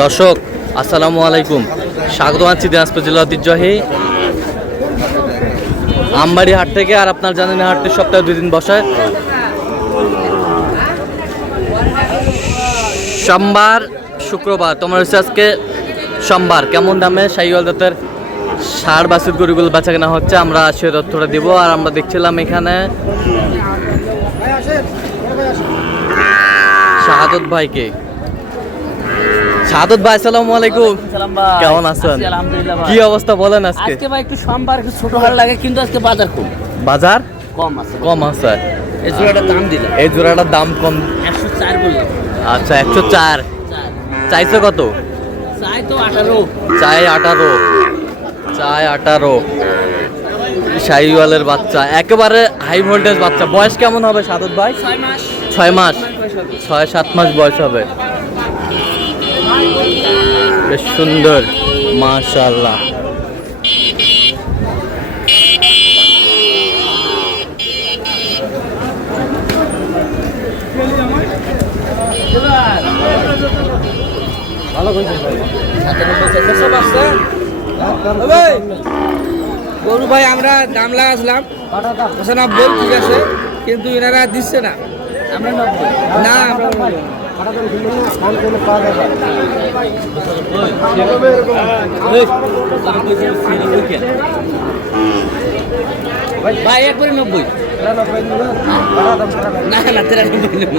দর্শক আসসালামু আলাইকুম, স্বাগত জানাচ্ছি দিনাজপুর জেলা ঐতিহ্যবাহী আমবাড়ি হাট থেকে। আর আপনার জানেন হাটটি সপ্তাহে 2 দিন বসে, সোমবার শুক্রবার। তোমার হচ্ছে আজকে সোমবার। কেমন দামে শাহিওয়াল জাতের ষাঁড় বাছুর গরুগুলো বেচা কেনা হচ্ছে আমরা সে তথ্যটা দিব। আর আমরা দেখছিলাম এখানে শাহাদত ভাইকে। শাহাদত ভাই আসসালামু আলাইকুম, কেমন আছেন? কি অবস্থা বলেন? আজকে ভাই একটু সোমবার একটু ছোট হাট লাগে, কিন্তু আজকে বাজার কম। বাজার কম আছে। এই জোড়াটার দাম দিলাম, এই জোড়াটার দাম কম 104 বললাম। আচ্ছা 104 চাইছো কত? চাই তো 18। চাই 18 শাহিওয়ালের বাচ্চা, একেবারে হাই ভোল্টেজ বাচ্চা। বয়স কেমন হবে শাহাদত ভাই? 6 মাস 6-7 মাস বয়স হবে। বেশ সুন্দর মাশাআল্লাহ। গরু ভাই আমরা দাম লাগাছিলাম 95, ঠিক আছে, কিন্তু এনারা দিচ্ছে না। আমরা 90 না, ভাই একবারে 90 না না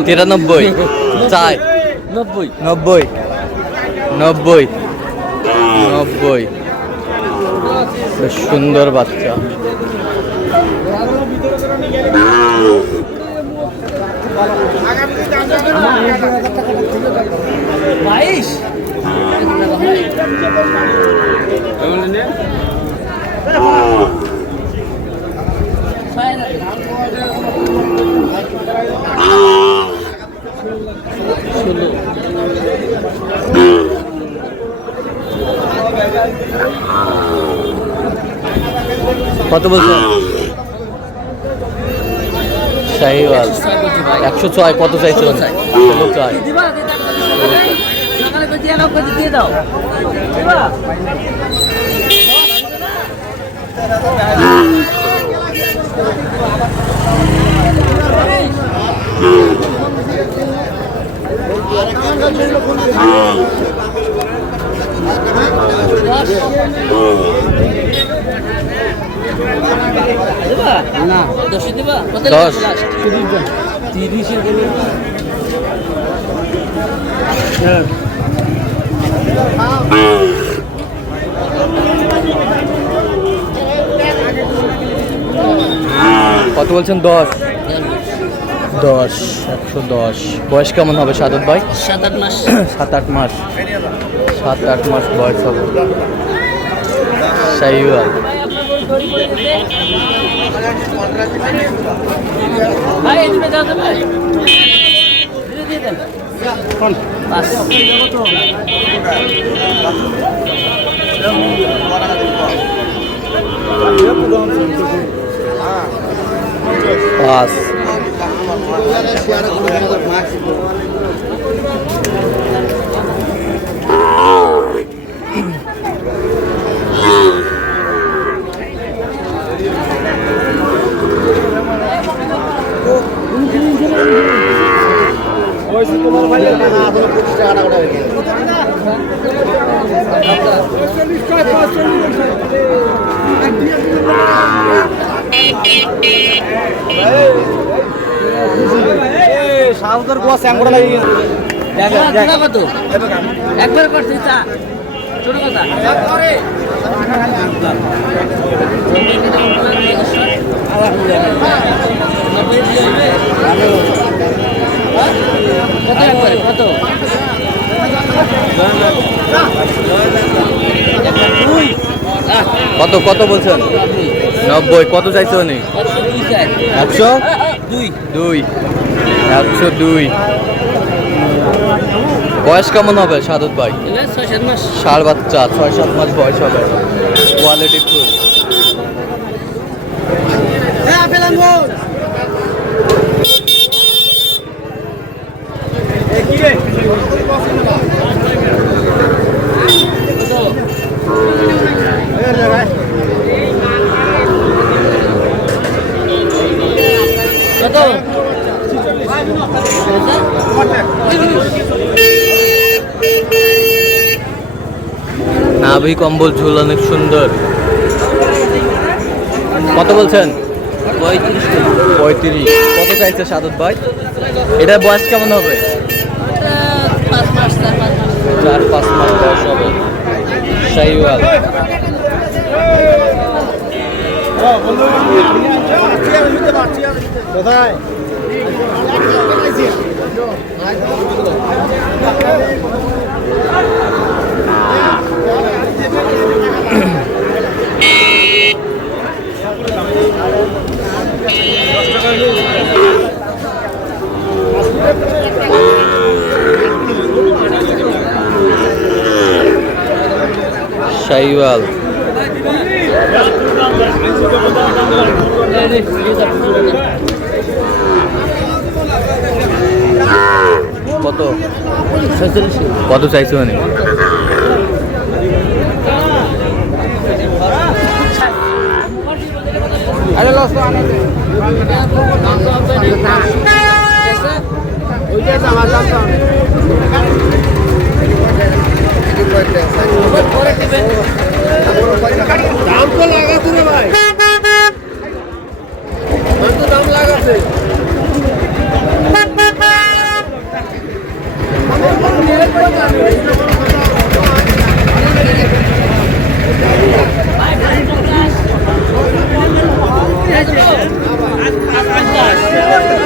93 চাই 90 বেশ সুন্দর বাচ্চা। কত বলছেন? শাহিওয়াল 106। কত চাইছেন? না 10 দিবা? 10 30 কত বলছেন? 10 110। বয়স কেমন হবে শাহাদত ভাই? 7-8 মাস 7-8 মাস 7-8 মাস বয়স হবে শাহিওয়াল। ভাই এদিকে যাও তো ভাই, দিয়ে দেন কোন পাস। পাঁচ একবার করছি চা ছোট কথা কত কত কত বলছেন? 90। কত চাইছো? 102। 102। বয়স কেমন হবে শাহাদত ভাই? 6-7 মাস। ষাঁড় বাচ্চা 6-7 মাস বয়স হবে। Quality full. গাভী কম্বল ঝুল অনেক সুন্দর। কত বলছেন? 35। কত চাইছে সাদত ভাই? এটার বয়স কেমন হবে? 4-5 মাস বয়স হবে। শাহিওয়াল। শাহিওয়াল। কত কত চাইছো মানে? আরে লস তো আনে ওইটা আমার দাম তো দাম তো লাগাতে রে ভাই, দাম লাগাতে।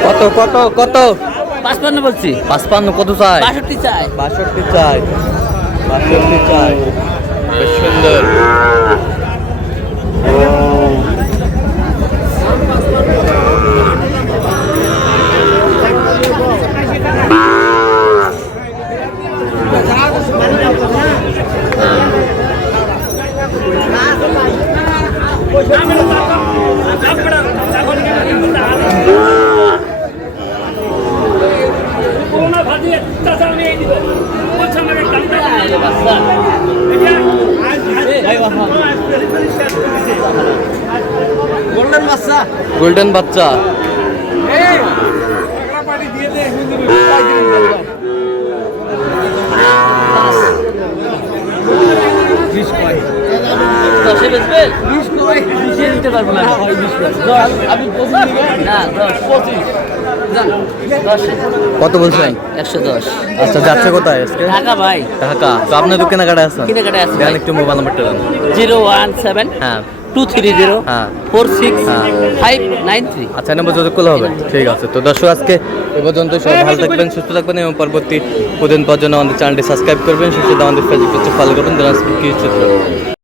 কত কত কত? 55 বলছি। 55। কত চাই? 62 চাই। 62 চাই। 62 চাই। বেশ সুন্দর। গোল্ডেন বাচ্চা, গোল্ডেন বাচ্চা। দশে বেচবে? 20 কই? 20 দিতে পারবো না ভাই। 20 10 আমি 25 না 10 25 জান 10। কত বলছেন? 110। আচ্ছা, যাচ্ছে কোথায় আজকে? ঢাকা ভাই। ঢাকা। তো আপনি তো কেনাকাটা আছেন? কেনাকাটা আছে দেন ভাই। একটু মোবাইল নাম্বারটা দেন। 017 হ্যাঁ 230 হ্যাঁ 46 হ্যাঁ। 593। আচ্ছা, নম্বর যোগাযোগ করলে হবে। ঠিক আছে। তো দর্শক, আজকে এ পর্যন্ত। সবাই ভালো থাকবেন, সুস্থ থাকবেন এবং পরবর্তী প্রতিদিন পর্যন্ত আমাদের চ্যানেলটি সাবস্ক্রাইব করবেন, সুস্থ আমাদের ফেসবুক পেজে ফলো করবেন।